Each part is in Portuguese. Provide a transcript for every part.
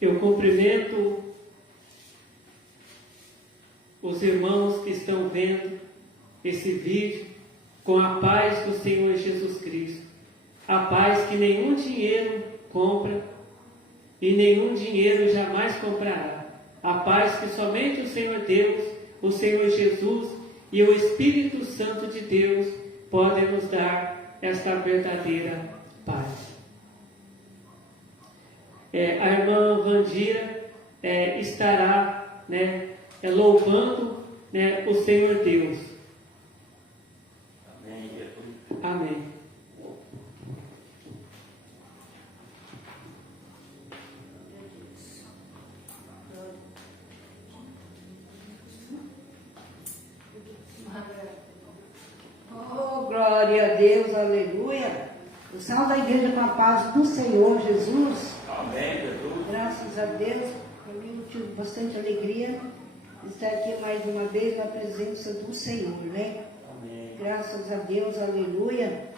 Eu cumprimento os irmãos que estão vendo esse vídeo com a paz do Senhor Jesus Cristo. A paz que nenhum dinheiro compra e nenhum dinheiro jamais comprará. A paz que somente o Senhor Deus, o Senhor Jesus e o Espírito Santo de Deus podem nos dar esta verdadeira paz. A irmã Vandira estará louvando o Senhor Deus. Amém, Jesus. Amém. Oh, glória a Deus, aleluia. O salve da igreja com a paz do Senhor Jesus. Amém, Jesus. Graças a Deus, para mim eu tive bastante alegria estar aqui mais uma vez na presença do Senhor, né? Amém. Graças a Deus, aleluia.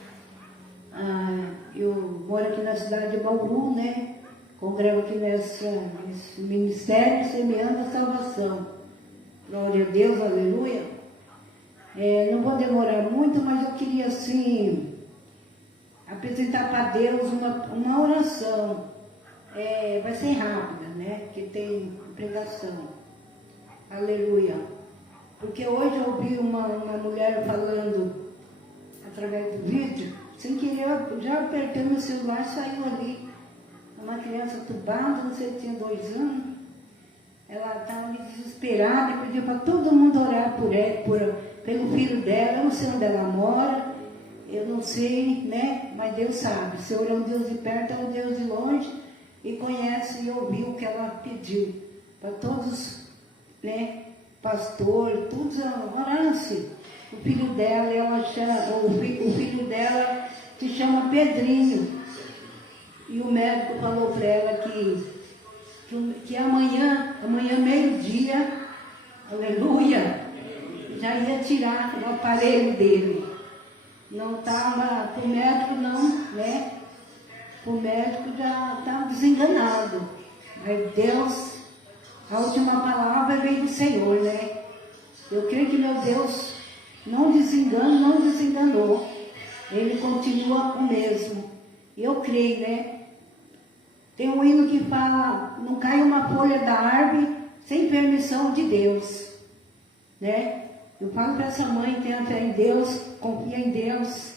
Eu moro aqui na cidade de Bauru, né? Congrego aqui nesse ministério Semeando a Salvação. Glória a Deus, aleluia. Não vou demorar muito, mas eu queria assim apresentar para Deus uma oração. Vai ser rápida, né? Que tem pregação. Aleluia. Porque hoje eu ouvi uma mulher falando através do vídeo, sem querer, eu já apertei meu celular, saiu ali. Uma criança tubada, não sei se tinha 2 anos. Ela estava desesperada e pediu para todo mundo orar por ela, pelo filho dela. Eu não sei onde ela mora, eu não sei, né? Mas Deus sabe. O Senhor é um Deus de perto, é um Deus de longe, e conhece e ouviu o que ela pediu. Para todos, né? Pastor, todos oraram-se. O filho dela, o filho dela se chama Pedrinho. E o médico falou para ela que amanhã meio-dia, aleluia, já ia tirar o aparelho dele. Não estava, para o médico não, né? O médico já estava desenganado. Mas Deus, a última palavra veio do Senhor, né? Eu creio que meu Deus não desenganou. Ele continua o mesmo. Eu creio, né? Tem um hino que fala, não cai uma folha da árvore sem permissão de Deus, né? Eu falo para essa mãe, tenha fé em Deus, confia em Deus,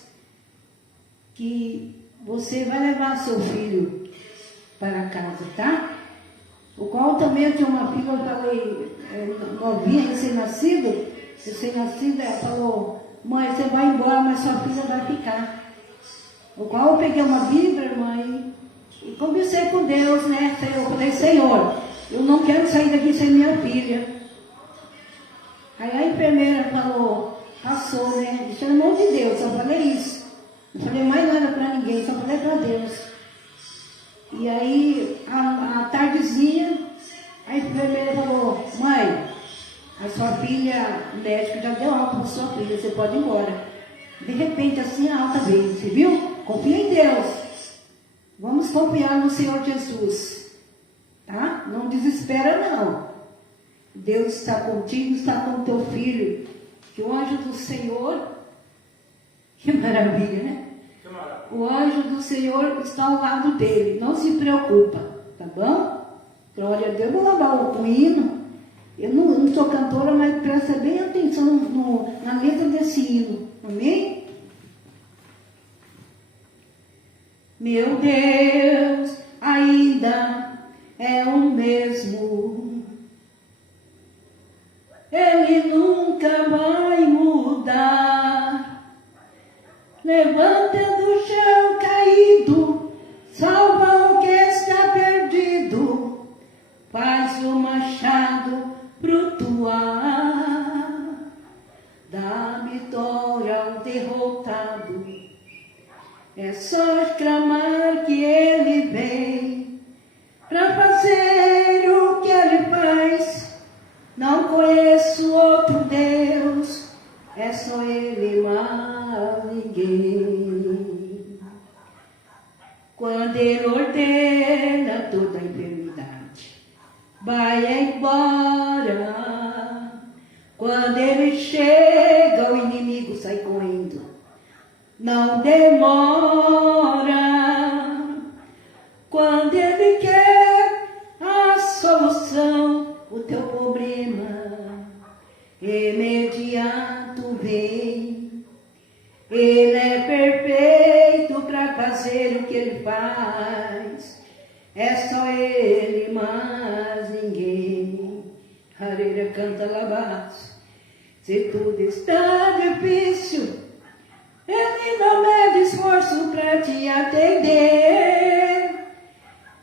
que você vai levar seu filho para casa, tá? O qual também eu tinha uma filha, eu falei, novinha, recém-nascida, ela falou, mãe, você vai embora, mas sua filha vai ficar. O qual eu peguei uma Bíblia, irmã, e conversei com Deus, né? Eu falei, Senhor, eu não quero sair daqui sem minha filha. Aí a enfermeira falou, passou, né? Isso é o nome de Deus, só falei isso. Não falei mais nada para ninguém, só falei para Deus. E aí, a tardezinha, a enfermeira falou, mãe, a sua filha, o médico já deu alta para sua filha, você pode ir embora. De repente, assim, a alta veio, você viu? Confia em Deus. Vamos confiar no Senhor Jesus, tá? Não desespera, não. Deus está contigo, está com o teu filho. Que o anjo do Senhor, que maravilha, né? Que maravilha. O anjo do Senhor está ao lado dele. Não se preocupa, tá bom? Glória a Deus. Eu vou lavar o hino. Eu não sou cantora, mas presta bem atenção na letra desse hino. Amém? Meu Deus ainda é o mesmo. Ele nunca vai mudar. Levanta do chão caído, salva o que está perdido, faz o machado flutuar, dá vitória ao derrotado. É só clamar que ele vem para fazer o que ele faz. Não conheço outro Deus, é só ele, mais ninguém. Quando ele ordena toda a enfermidade, vai embora. Quando ele chega, o inimigo sai correndo. Não demora. Quando ele quer a solução, o teu problema imediato vem. Ele é perfeito para fazer o que ele faz. É só ele, mas ninguém. Hareira canta labaço. Se tudo está difícil, ele não mede esforço para te atender.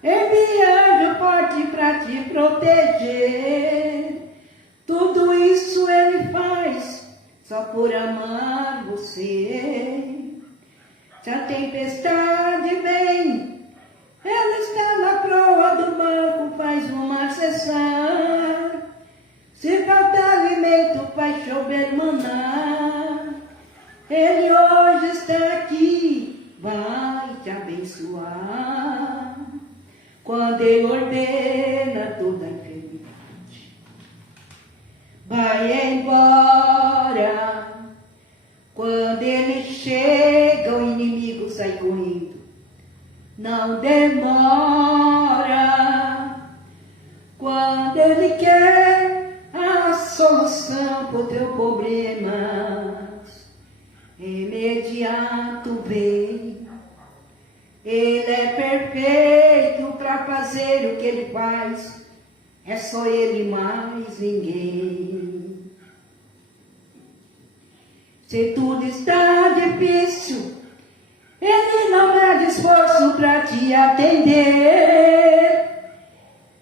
Envia o forte para te proteger. Tudo isso ele faz só por amar você. Se a tempestade vem, ele está na proa do barco, faz o mar cessar. Se faltar alimento, vai chover maná. Ele hoje está aqui, vai te abençoar. Quando ele ordena toda a enfermidade, vai embora. Quando ele chega, o inimigo sai correndo. Não demora. Quando ele quer a solução para o teu problema, imediato vem. Ele é perfeito para fazer o que ele faz. É só ele, mais ninguém. Se tudo está difícil, ele não mede esforço para te atender.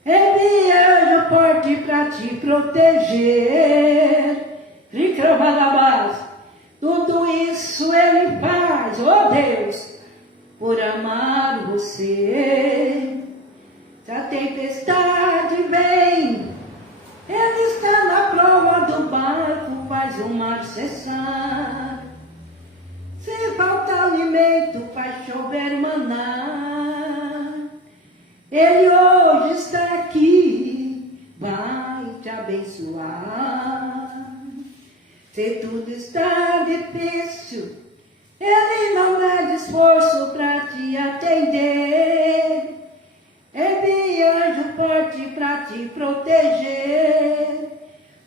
Envia o forte para te proteger. Tudo isso ele faz, oh Deus, por amar você. Se a tempestade vem, ele está na proa do barco, faz o mar cessar. Se falta alimento, faz chover maná. Ele hoje está aqui, vai te abençoar. Se tudo está difícil, ele não mede esforço para te atender. Envia anjo forte para te proteger.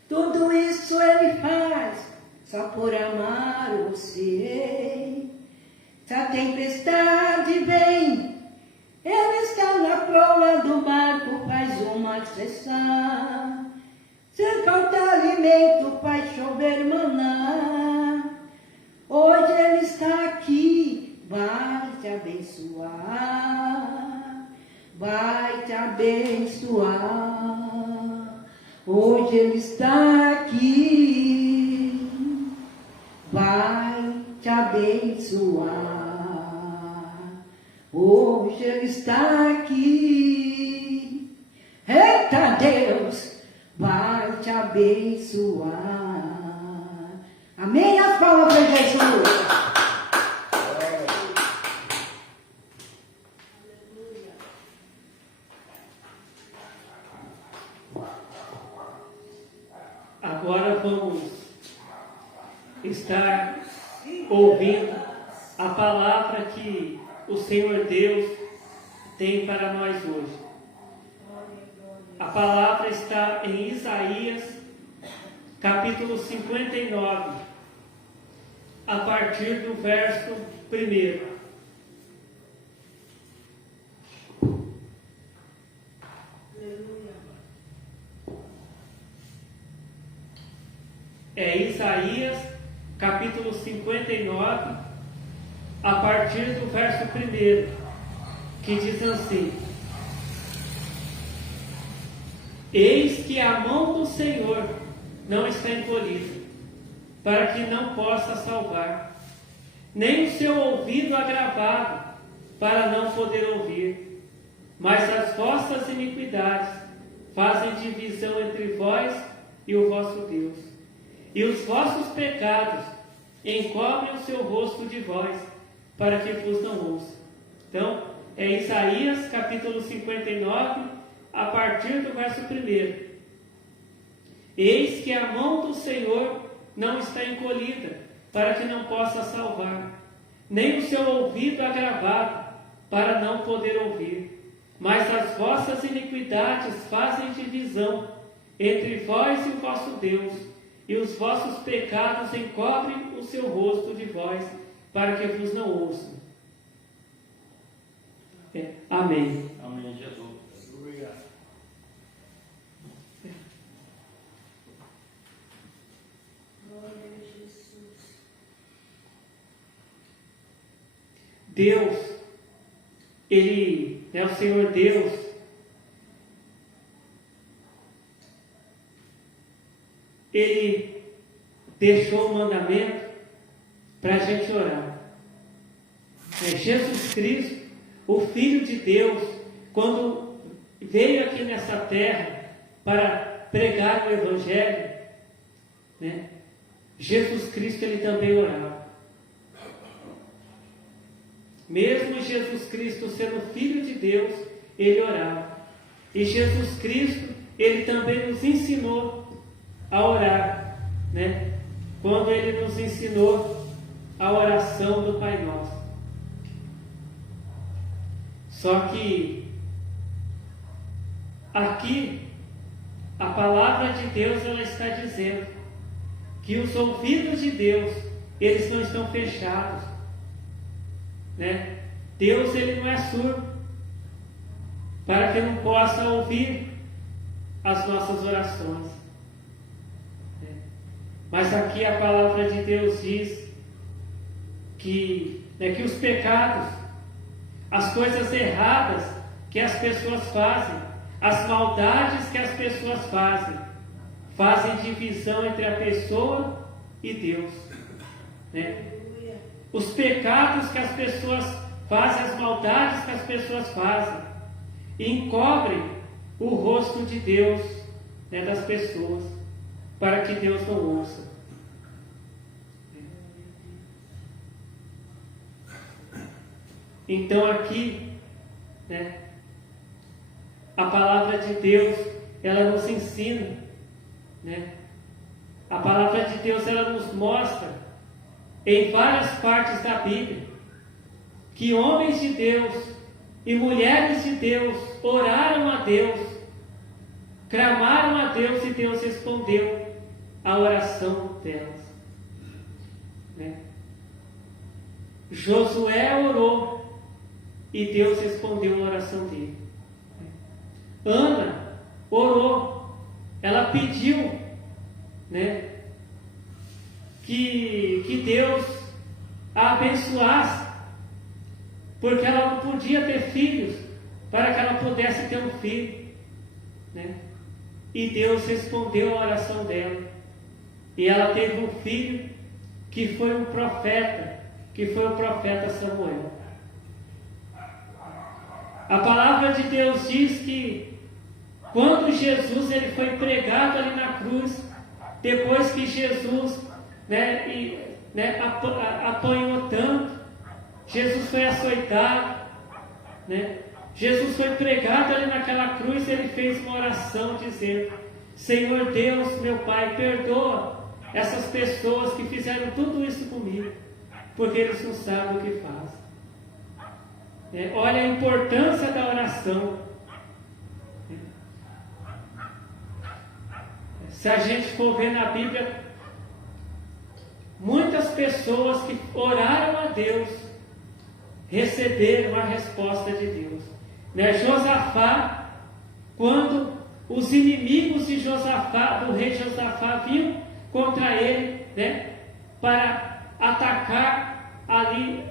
Tudo isso ele faz só por amar você. Se a tempestade vem, ele está na proa do barco, faz o mar cessar. Se faltar alimento, faz chover maná. Hoje ele está aqui, vai te abençoar. Vai te abençoar. Hoje ele está aqui, vai te abençoar. Hoje ele está aqui. Eita Deus, vai te abençoar. Amém? As palmas para Jesus. Agora vamos estar ouvindo a palavra que o Senhor Deus tem para nós hoje. A palavra está em Isaías, capítulo 59, a partir do verso 1. É Isaías, capítulo 59, a partir do verso 1, que diz assim: Eis que a mão do Senhor não está encolhida, para que não possa salvar, nem o seu ouvido agravado, para não poder ouvir. Mas as vossas iniquidades fazem divisão entre vós e o vosso Deus. E os vossos pecados encobrem o seu rosto de vós, para que vos não ouça. Então, é Isaías capítulo 59, a partir do verso 1. Eis que a mão do Senhor não está encolhida, para que não possa salvar, nem o seu ouvido agravado, para não poder ouvir. Mas as vossas iniquidades fazem divisão entre vós e o vosso Deus, e os vossos pecados encobrem o seu rosto de vós, para que vos não ouçam. Amém. Amém, Jesus. Deus, Ele é o Senhor Deus. Ele deixou o mandamento para a gente orar. Jesus Cristo, o Filho de Deus, quando veio aqui nessa terra para pregar o Evangelho, né? Jesus Cristo, Ele também orava. Mesmo Jesus Cristo sendo Filho de Deus, Ele orava. E Jesus Cristo, Ele também nos ensinou a orar, né? Quando Ele nos ensinou a oração do Pai Nosso. Só que aqui a palavra de Deus, ela está dizendo que os ouvidos de Deus, eles não estão fechados, né? Deus, Ele não é surdo para que não possa ouvir as nossas orações, né? Mas aqui a palavra de Deus diz que os pecados, as coisas erradas que as pessoas fazem, as maldades que as pessoas fazem divisão entre a pessoa e Deus, né? Os pecados que as pessoas fazem, as maldades que as pessoas fazem, encobrem o rosto de Deus, né, das pessoas, para que Deus não ouça. Então aqui, né, a palavra de Deus, ela nos ensina, né? A palavra de Deus, ela nos mostra em várias partes da Bíblia que homens de Deus e mulheres de Deus oraram a Deus, clamaram a Deus, e Deus respondeu a oração delas, né? Josué orou e Deus respondeu a oração dele. Ana orou, ela pediu, né, que Deus a abençoasse, porque ela não podia ter filhos, para que ela pudesse ter um filho, né? E Deus respondeu a oração dela, e ela teve um filho que foi um profeta, que foi o profeta Samuel. A palavra de Deus diz que quando Jesus, ele foi pregado ali na cruz, depois que Jesus, apanhou tanto, Jesus foi açoitado, né? Jesus foi pregado ali naquela cruz, ele fez uma oração dizendo: Senhor Deus, meu Pai, perdoa essas pessoas que fizeram tudo isso comigo, porque eles não sabem o que fazem. Olha a importância da oração. Se a gente for ver na Bíblia, muitas pessoas que oraram a Deus receberam a resposta de Deus, né? Josafá, quando os inimigos de Josafá, do rei Josafá, vinham contra ele, né, para atacar ali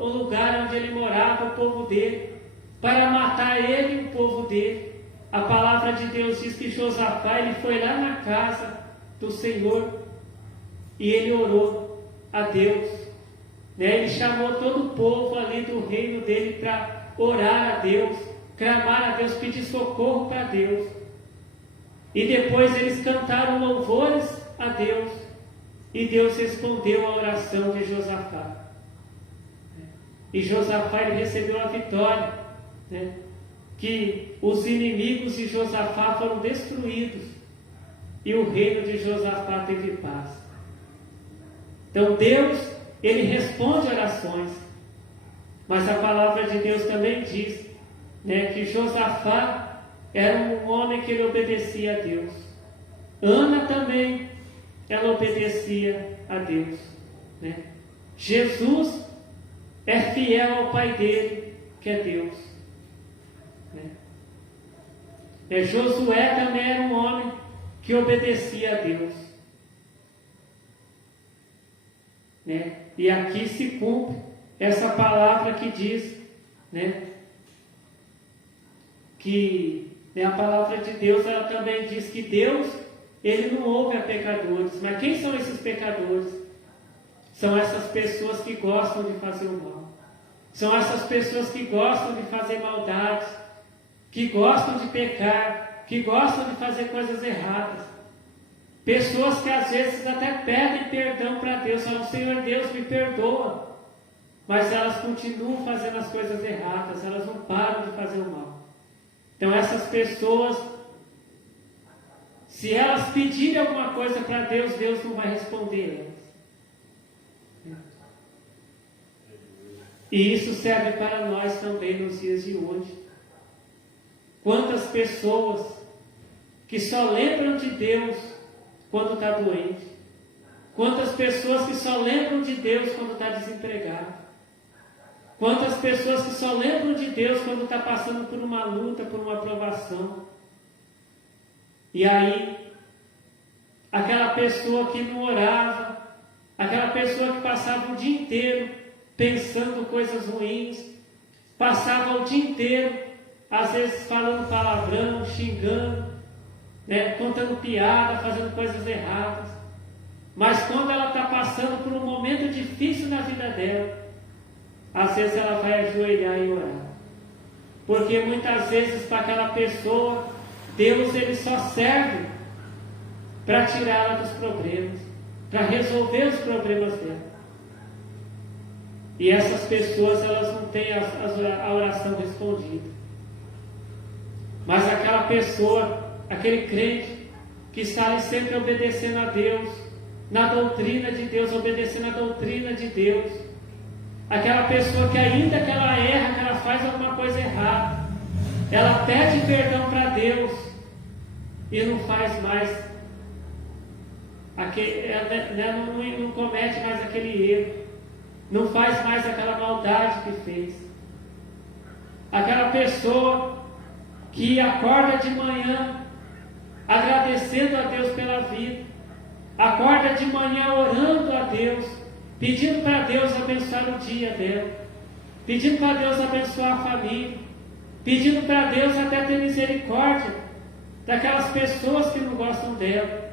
o lugar onde ele morava, o povo dele, para matar ele e o povo dele. A palavra de Deus diz que Josafá, ele foi lá na casa do Senhor e ele orou a Deus, né? Ele chamou todo o povo ali do reino dele para orar a Deus, clamar a Deus, pedir socorro para Deus. E depois eles cantaram louvores a Deus, e Deus respondeu a oração de Josafá. E Josafá, ele recebeu a vitória, né, que os inimigos de Josafá foram destruídos e o reino de Josafá teve paz. Então Deus, Ele responde orações, mas a palavra de Deus também diz, né, que Josafá era um homem que ele obedecia a Deus. Ana também, ela obedecia a Deus, né? Jesus é fiel ao pai dele, que é Deus, né? Josué também era um homem que obedecia a Deus, né? E aqui se cumpre essa palavra que diz, né, que, né, a palavra de Deus, ela também diz que Deus, Ele não ouve a pecadores. Mas quem são esses pecadores? São essas pessoas que gostam de fazer o mal. São essas pessoas que gostam de fazer maldades, que gostam de pecar, que gostam de fazer coisas erradas. Pessoas que às vezes até pedem perdão para Deus, falam: Senhor Deus, me perdoa. Mas elas continuam fazendo as coisas erradas, elas não param de fazer o mal. Então essas pessoas, se elas pedirem alguma coisa para Deus, Deus não vai responder elas. E isso serve para nós também nos dias de hoje. Quantas pessoas que só lembram de Deus quando está doente. Quantas pessoas que só lembram de Deus quando está desempregado. Quantas pessoas que só lembram de Deus quando está passando por uma luta, por uma provação. E aí, aquela pessoa que não orava, aquela pessoa que passava o dia inteiro pensando coisas ruins, passava o dia inteiro, às vezes falando palavrão, xingando, né, contando piada, fazendo coisas erradas. Mas quando ela está passando por um momento difícil na vida dela, às vezes ela vai ajoelhar e orar. Porque muitas vezes para aquela pessoa, Deus ele só serve para tirá-la dos problemas, para resolver os problemas dela. E essas pessoas, elas não têm a oração respondida. Mas aquela pessoa, aquele crente que está ali sempre obedecendo a Deus, na doutrina de Deus, obedecendo a doutrina de Deus, aquela pessoa que ainda que ela erra, que ela faz alguma coisa errada, ela pede perdão para Deus e não faz mais não comete mais aquele erro, não faz mais aquela maldade que fez. Aquela pessoa que acorda de manhã agradecendo a Deus pela vida, acorda de manhã orando a Deus, pedindo para Deus abençoar o dia dela, pedindo para Deus abençoar a família, pedindo para Deus até ter misericórdia daquelas pessoas que não gostam dela,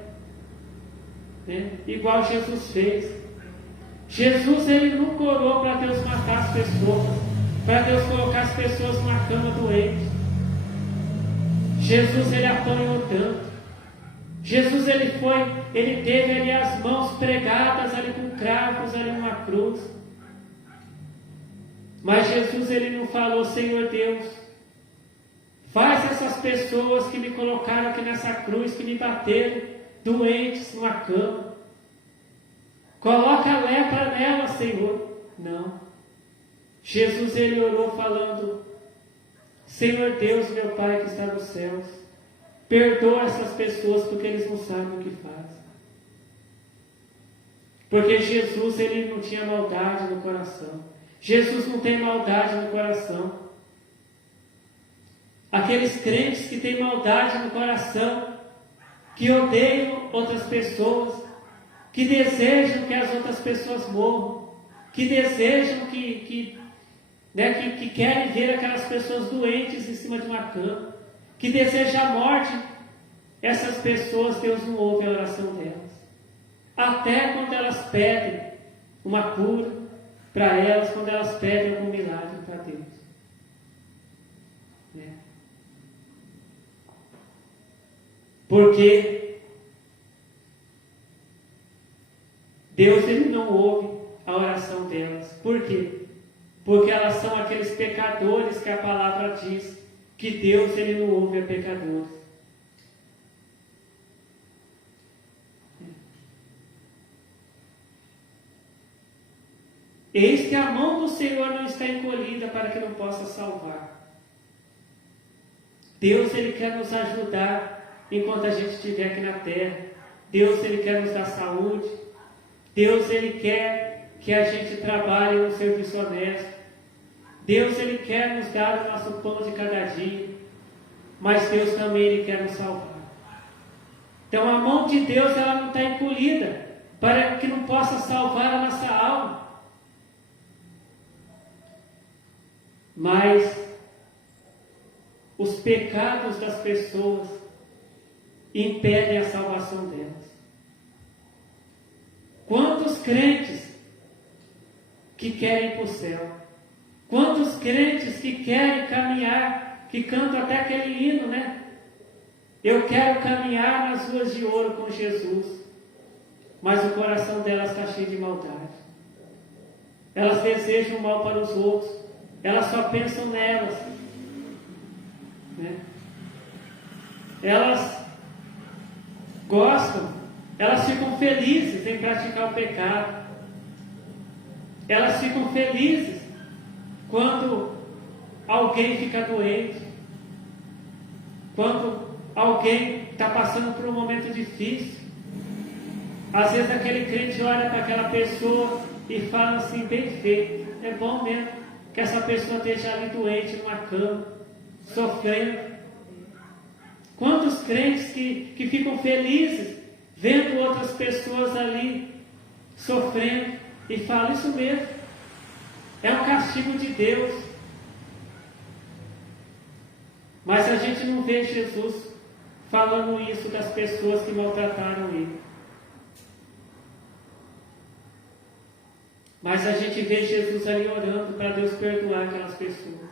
né? Igual Jesus fez. Jesus ele nunca orou para Deus matar as pessoas, para Deus colocar as pessoas numa cama doente. Jesus ele apanhou tanto. Jesus ele teve ali as mãos pregadas ali com cravos ali numa cruz. Mas Jesus ele não falou: Senhor Deus, faz essas pessoas que me colocaram aqui nessa cruz, que me bateram, doentes numa cama. Coloca a lepra nela, Senhor. Não. Jesus ele orou falando: Senhor Deus, meu Pai que está nos céus, perdoa essas pessoas porque eles não sabem o que fazem. Porque Jesus ele não tinha maldade no coração. Jesus não tem maldade no coração. Aqueles crentes que têm maldade no coração, que odeiam outras pessoas, que desejam que as outras pessoas morram, que desejam que querem ver aquelas pessoas doentes em cima de uma cama, que desejam a morte, essas pessoas, Deus não ouve a oração delas. Até quando elas pedem uma cura para elas, quando elas pedem algum milagre para Deus. Porque Deus ele não ouve a oração delas. Por quê? Porque elas são aqueles pecadores que a palavra diz que Deus ele não ouve a pecadores. Eis que a mão do Senhor não está encolhida para que não possa salvar. Deus ele quer nos ajudar enquanto a gente estiver aqui na terra. Deus ele quer nos dar saúde. Deus ele quer que a gente trabalhe no serviço honesto. Deus ele quer nos dar o nosso pão de cada dia. Mas Deus também ele quer nos salvar. Então a mão de Deus ela não está encolhida para que não possa salvar a nossa alma. Mas os pecados das pessoas impedem a salvação delas. Quantos crentes que querem ir para o céu? Quantos crentes que querem caminhar, que cantam até aquele hino, né? Eu quero caminhar nas ruas de ouro com Jesus. Mas o coração delas está cheio de maldade. Elas desejam o mal para os outros. Elas só pensam nelas. Né? Elas gostam, elas ficam felizes em praticar o pecado. Elas ficam felizes quando alguém fica doente, quando alguém está passando por um momento difícil. Às vezes aquele crente olha para aquela pessoa e fala assim, bem feito, é bom mesmo que essa pessoa esteja ali doente numa cama, sofrendo. Quantos crentes que ficam felizes vendo outras pessoas ali sofrendo e falam, isso mesmo, é um castigo de Deus. Mas a gente não vê Jesus falando isso das pessoas que maltrataram ele. Mas a gente vê Jesus ali orando para Deus perdoar aquelas pessoas.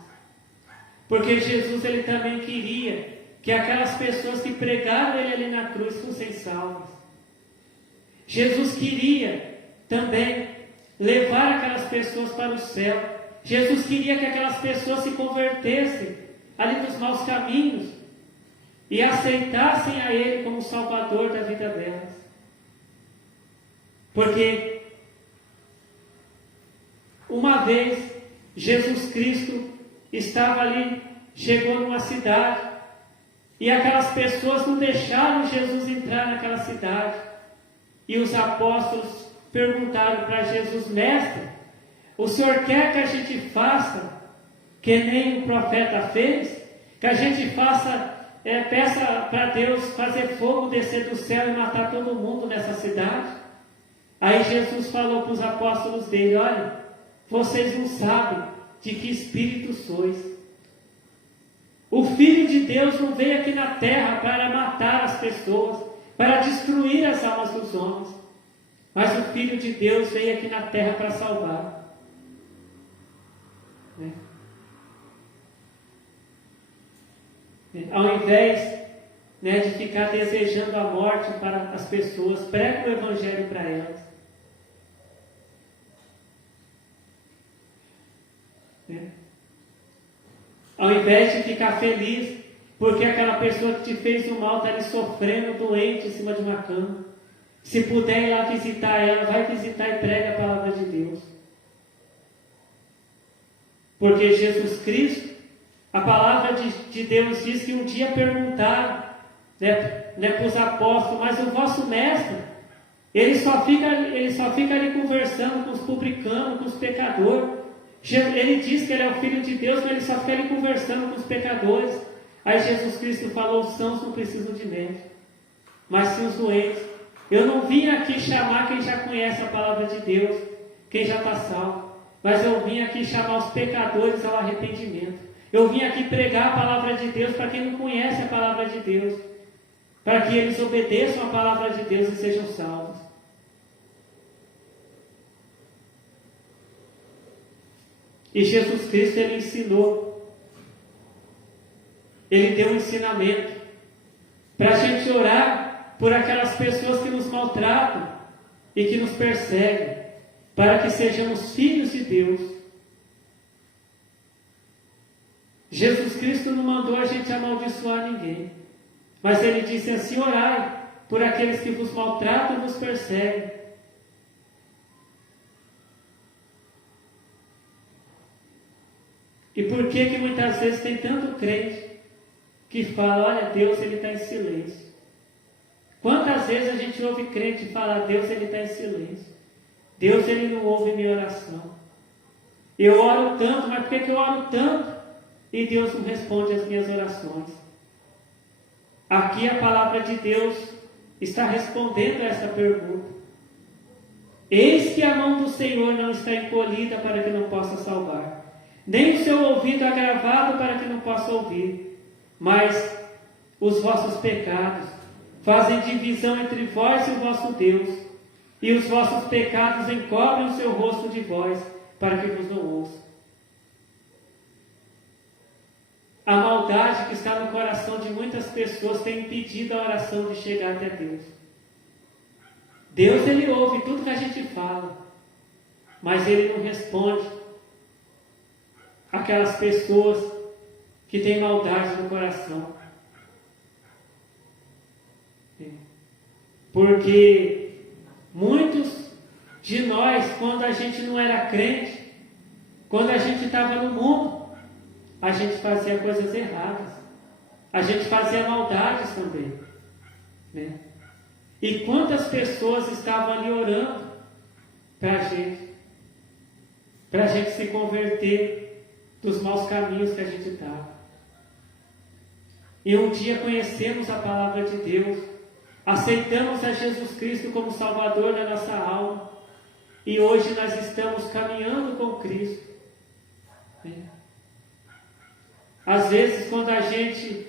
Porque Jesus ele também queria que aquelas pessoas que pregaram ele ali na cruz fossem salvas. Jesus queria também levar aquelas pessoas para o céu. Jesus queria que aquelas pessoas se convertessem ali dos maus caminhos e aceitassem a Ele como Salvador da vida delas. Porque uma vez Jesus Cristo estava ali, chegou numa cidade e aquelas pessoas não deixaram Jesus entrar naquela cidade. E os apóstolos perguntaram para Jesus, mestre, o Senhor quer que a gente faça que nem o profeta fez? Que a gente peça para Deus fazer fogo descer do céu e matar todo mundo nessa cidade? Aí Jesus falou para os apóstolos dele, olha, vocês não sabem de que espírito sois. O Filho de Deus não veio aqui na terra para matar as pessoas, para destruir as almas dos homens. Mas o Filho de Deus veio aqui na terra para salvar. Né? Ao invés de ficar desejando a morte para as pessoas, pregue o Evangelho para elas. Ao invés de ficar feliz porque aquela pessoa que te fez o mal está ali sofrendo, doente em cima de uma cama, se puder ir lá visitar ela, vai visitar e prega a palavra de Deus. Porque Jesus Cristo, a palavra de Deus diz que um dia perguntaram para os apóstolos, mas o vosso mestre, ele só fica ali conversando com os publicanos, com os pecadores. Ele diz que ele é o Filho de Deus, mas ele só fica ali conversando com os pecadores. Aí Jesus Cristo falou, os sãos não precisam de médico, mas sim os doentes. Eu não vim aqui chamar quem já conhece a palavra de Deus, quem já está salvo, mas eu vim aqui chamar os pecadores ao arrependimento. Eu vim aqui pregar a palavra de Deus para quem não conhece a palavra de Deus, para que eles obedeçam a palavra de Deus e sejam salvos. E Jesus Cristo, ele ensinou, ele deu um ensinamento para a gente orar por aquelas pessoas que nos maltratam e que nos perseguem, para que sejamos filhos de Deus. Jesus Cristo não mandou a gente amaldiçoar ninguém. Mas ele disse assim: orai por aqueles que vos maltratam e vos perseguem. E por que muitas vezes tem tanto crente que fala: olha, Deus ele está em silêncio? Quantas vezes a gente ouve crente falar: Deus ele está em silêncio? Deus ele não ouve minha oração. Eu oro tanto, mas por que eu oro tanto e Deus não responde às minhas orações? Aqui a palavra de Deus está respondendo a essa pergunta. Eis que a mão do Senhor não está encolhida para que não possa salvar, nem o seu ouvido agravado para que não possa ouvir, mas os vossos pecados fazem divisão entre vós e o vosso Deus, e os vossos pecados encobrem o seu rosto de vós, para que vos não ouça. A maldade que está no coração de muitas pessoas tem impedido a oração de chegar até Deus. Deus ele ouve tudo que a gente fala, mas ele não responde aquelas pessoas que têm maldade no coração. Porque muitos de nós, quando a gente não era crente, quando a gente estava no mundo, a gente fazia coisas erradas, a gente fazia maldades também, né? E quantas pessoas estavam ali orando para a gente se converter dos maus caminhos que a gente estava. E um dia conhecemos a palavra de Deus, aceitamos a Jesus Cristo como Salvador da nossa alma, e hoje nós estamos caminhando com Cristo, né? Às vezes, quando a gente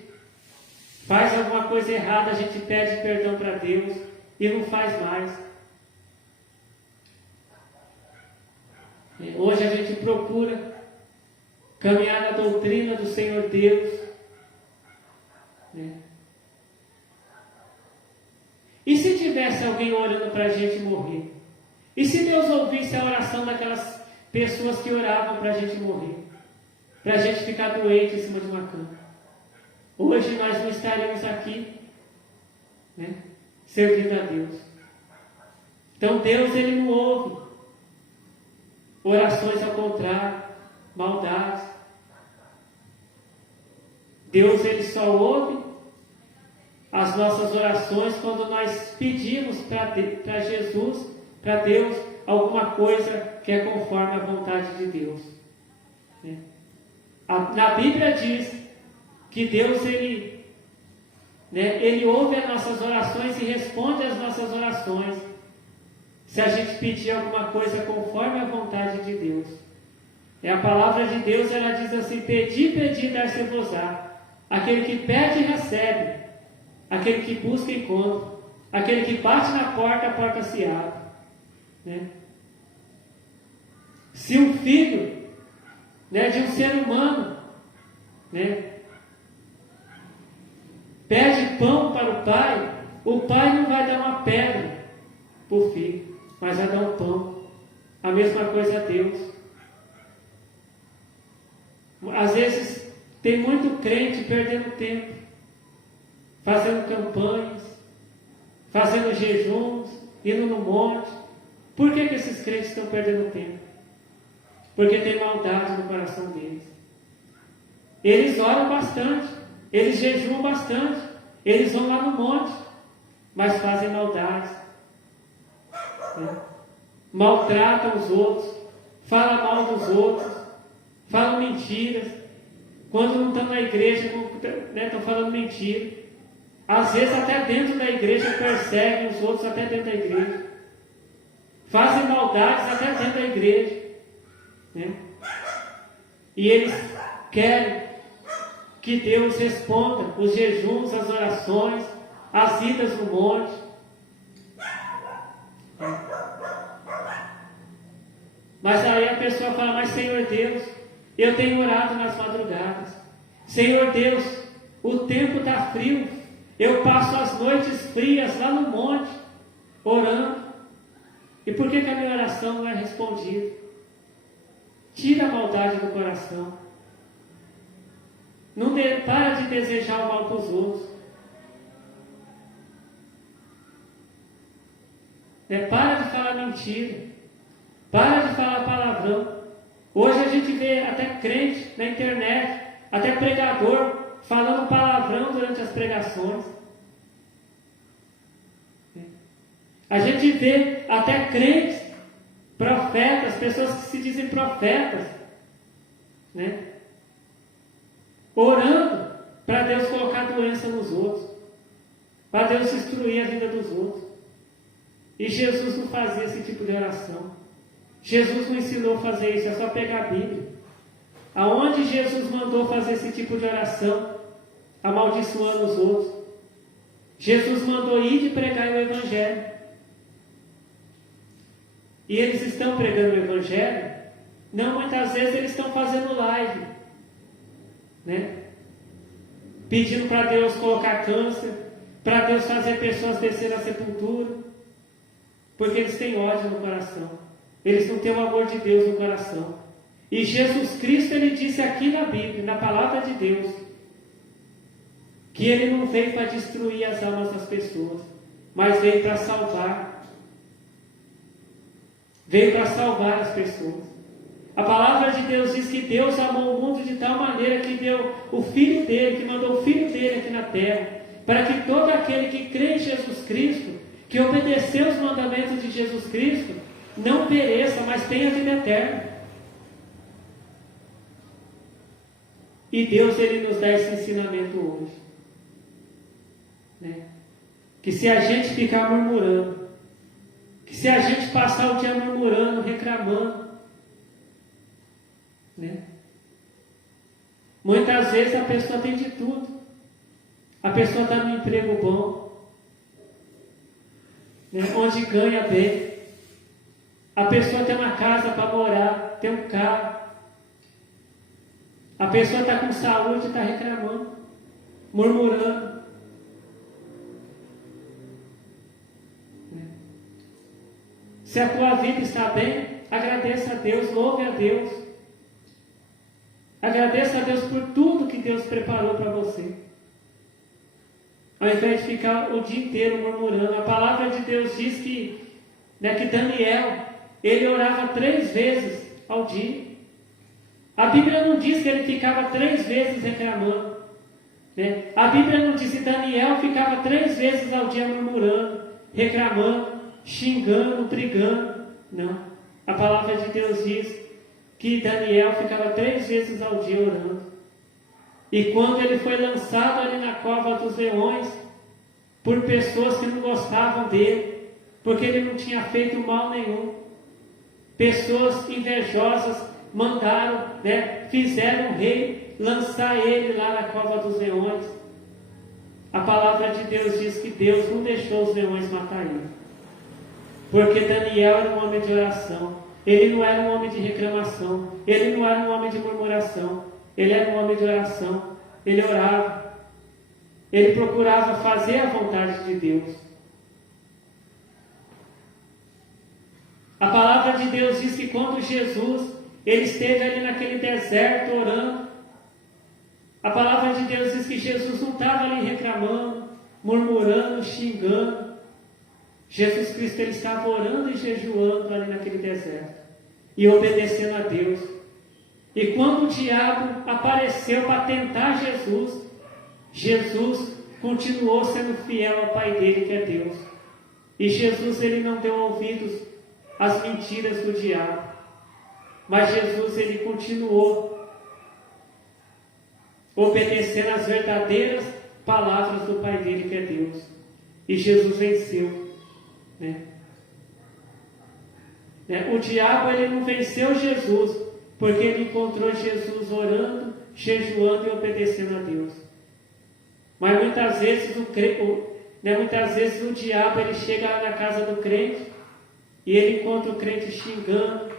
faz alguma coisa errada, a gente pede perdão para Deus e não faz mais. Hoje a gente procura caminhar na doutrina do Senhor Deus, né? E se tivesse alguém orando para a gente morrer? E se Deus ouvisse a oração daquelas pessoas que oravam para a gente morrer? Para a gente ficar doente em cima de uma cama? Hoje nós não estaríamos aqui, né, servindo a Deus. Então Deus ele não ouve orações ao contrário, maldades. Deus ele só ouve as nossas orações quando nós pedimos para Jesus, para Deus, alguma coisa que é conforme a vontade de Deus, né? Na Bíblia diz que Deus ele ouve as nossas orações e responde às nossas orações se a gente pedir alguma coisa conforme a vontade de Deus. A palavra de Deus ela diz assim: pedi, pedi, dar-se-vos-á. Aquele que pede, recebe. Aquele que busca, encontra. Aquele que bate na porta, a porta se abre, né? Se um filho, né, de um ser humano, né, pede pão para o pai não vai dar uma pedra para o filho, mas vai dar um pão. A mesma coisa a Deus. Às vezes tem muito crente perdendo tempo, fazendo campanhas, fazendo jejuns, indo no monte. Por que esses crentes estão perdendo tempo? Porque tem maldade no coração deles. Eles oram bastante, eles jejuam bastante, eles vão lá no monte, mas fazem maldades, né? Maltratam os outros, falam mal dos outros, falam mentiras. Quando não estão na igreja, né, estão falando mentira. Às vezes até dentro da igreja perseguem os outros, até dentro da igreja. Fazem maldades até dentro da igreja, né? E eles querem que Deus responda os jejuns, as orações, as idas no monte. Mas aí a pessoa fala: mas Senhor Deus, eu tenho orado nas madrugadas. Senhor Deus, o tempo está frio. Eu passo as noites frias lá no monte, orando. E por que a minha oração não é respondida? Tira a maldade do coração. Para de desejar o mal para os outros. Para de falar mentira. Para de falar palavrão. Hoje a gente vê até crente na internet, até pregador, falando palavrão durante as pregações. A gente vê até crentes, profetas, pessoas que se dizem profetas, né? Orando para Deus colocar doença nos outros, para Deus destruir a vida dos outros. E Jesus não fazia esse tipo de oração. Jesus não ensinou a fazer isso, é só pegar a Bíblia. Aonde Jesus mandou fazer esse tipo de oração, amaldiçoando os outros? Jesus mandou ir e pregar o Evangelho. E eles estão pregando o Evangelho? Não, muitas vezes eles estão fazendo live, né? Pedindo para Deus colocar câncer, para Deus fazer pessoas descer na sepultura, porque eles têm ódio no coração, eles não têm o amor de Deus no coração. E Jesus Cristo, ele disse aqui na Bíblia, na palavra de Deus, que ele não veio para destruir as almas das pessoas, mas veio para salvar. Veio para salvar as pessoas. A palavra de Deus diz que Deus amou o mundo de tal maneira que deu o Filho dele, que mandou o Filho dele aqui na terra, para que todo aquele que crê em Jesus Cristo, que obedeceu os mandamentos de Jesus Cristo, não pereça, mas tenha vida eterna. E Deus, ele nos dá esse ensinamento hoje, né? Que se a gente ficar murmurando, que se a gente passar o dia murmurando, reclamando, né? Muitas vezes a pessoa tem de tudo. A pessoa está num emprego bom, né? Onde ganha bem. A pessoa tem uma casa para morar, tem um carro. A pessoa está com saúde e está reclamando, murmurando. Se a tua vida está bem, agradeça a Deus, louve a Deus. Agradeça a Deus por tudo que Deus preparou para você. Ao invés de ficar o dia inteiro murmurando. A palavra de Deus diz que Daniel, ele orava 3 vezes ao dia. A Bíblia não diz que ele ficava 3 vezes reclamando, né? A Bíblia não diz que Daniel ficava 3 vezes ao dia murmurando, reclamando, xingando, brigando. Não. A palavra de Deus diz que Daniel ficava 3 vezes ao dia orando. E quando ele foi lançado ali na cova dos leões, por pessoas que não gostavam dele, porque ele não tinha feito mal nenhum, pessoas invejosas mandaram, fizeram o rei lançar ele lá na cova dos leões. A palavra de Deus diz que Deus não deixou os leões matar ele, porque Daniel era um homem de oração. Ele não era um homem de reclamação, ele não era um homem de murmuração, ele era um homem de oração. Ele orava, ele procurava fazer a vontade de Deus. A palavra de Deus diz que quando Jesus ele esteve ali naquele deserto orando, a palavra de Deus diz que Jesus não estava ali reclamando, murmurando, xingando. Jesus Cristo, ele estava orando e jejuando ali naquele deserto e obedecendo a Deus. E quando o diabo apareceu para tentar Jesus, Jesus continuou sendo fiel ao Pai dele, que é Deus. E Jesus, ele não deu ouvidos às mentiras do diabo, mas Jesus, ele continuou obedecendo às verdadeiras palavras do Pai dele, que é Deus. E Jesus venceu. O diabo, ele não venceu Jesus, porque ele encontrou Jesus orando, jejuando e obedecendo a Deus. Mas muitas vezes o diabo, ele chega lá na casa do crente e ele encontra o crente xingando,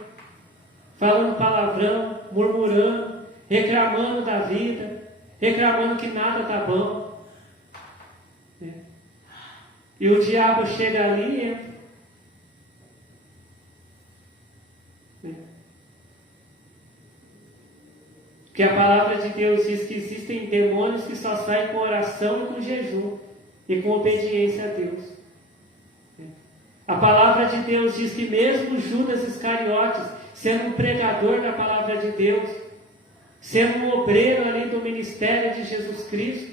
falando palavrão, murmurando, reclamando da vida, reclamando que nada está bom. E o diabo chega ali e entra. Porque a palavra de Deus diz que existem demônios que só saem com oração e com jejum e com obediência a Deus. A palavra de Deus diz que mesmo Judas Iscariotes, sendo um pregador da palavra de Deus, sendo um obreiro ali do ministério de Jesus Cristo,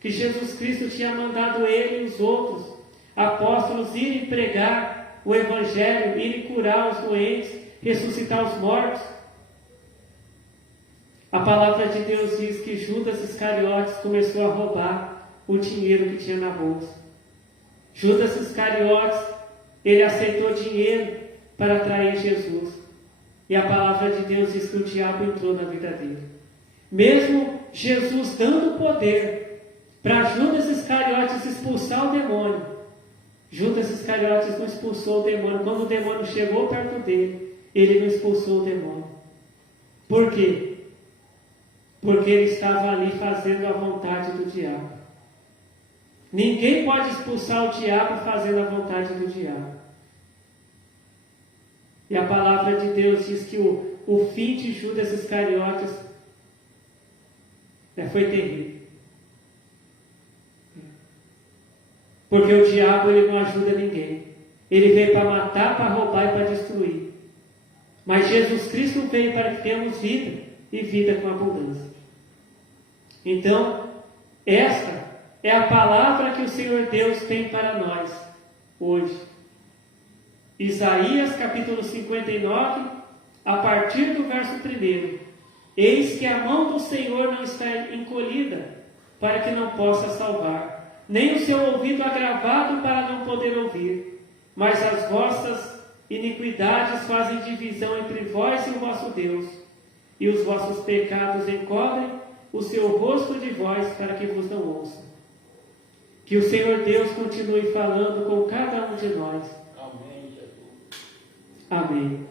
que Jesus Cristo tinha mandado ele e os outros apóstolos irem pregar o Evangelho, irem curar os doentes, ressuscitar os mortos. A palavra de Deus diz que Judas Iscariotes começou a roubar o dinheiro que tinha na bolsa. Judas Iscariotes, ele aceitou dinheiro para atrair Jesus. E a palavra de Deus diz que o diabo entrou na vida dele. Mesmo Jesus dando poder para Judas Iscariotes expulsar o demônio, Judas Iscariotes não expulsou o demônio. Quando o demônio chegou perto dele, ele não expulsou o demônio. Por quê? Porque ele estava ali fazendo a vontade do diabo. Ninguém pode expulsar o diabo fazendo a vontade do diabo. E a palavra de Deus diz que o fim de Judas Iscariotes foi terrível. Porque o diabo ele não ajuda ninguém. Ele veio para matar, para roubar e para destruir. Mas Jesus Cristo veio para que tenhamos vida e vida com abundância. Então, esta é a palavra que o Senhor Deus tem para nós hoje. Isaías capítulo 59, a partir do verso 1. Eis que a mão do Senhor não está encolhida, para que não possa salvar, nem o seu ouvido agravado para não poder ouvir. Mas as vossas iniquidades fazem divisão entre vós e o vosso Deus, e os vossos pecados encobrem o seu rosto de vós para que vos não ouçam. Que o Senhor Deus continue falando com cada um de nós. Amém, Jesus. Amém.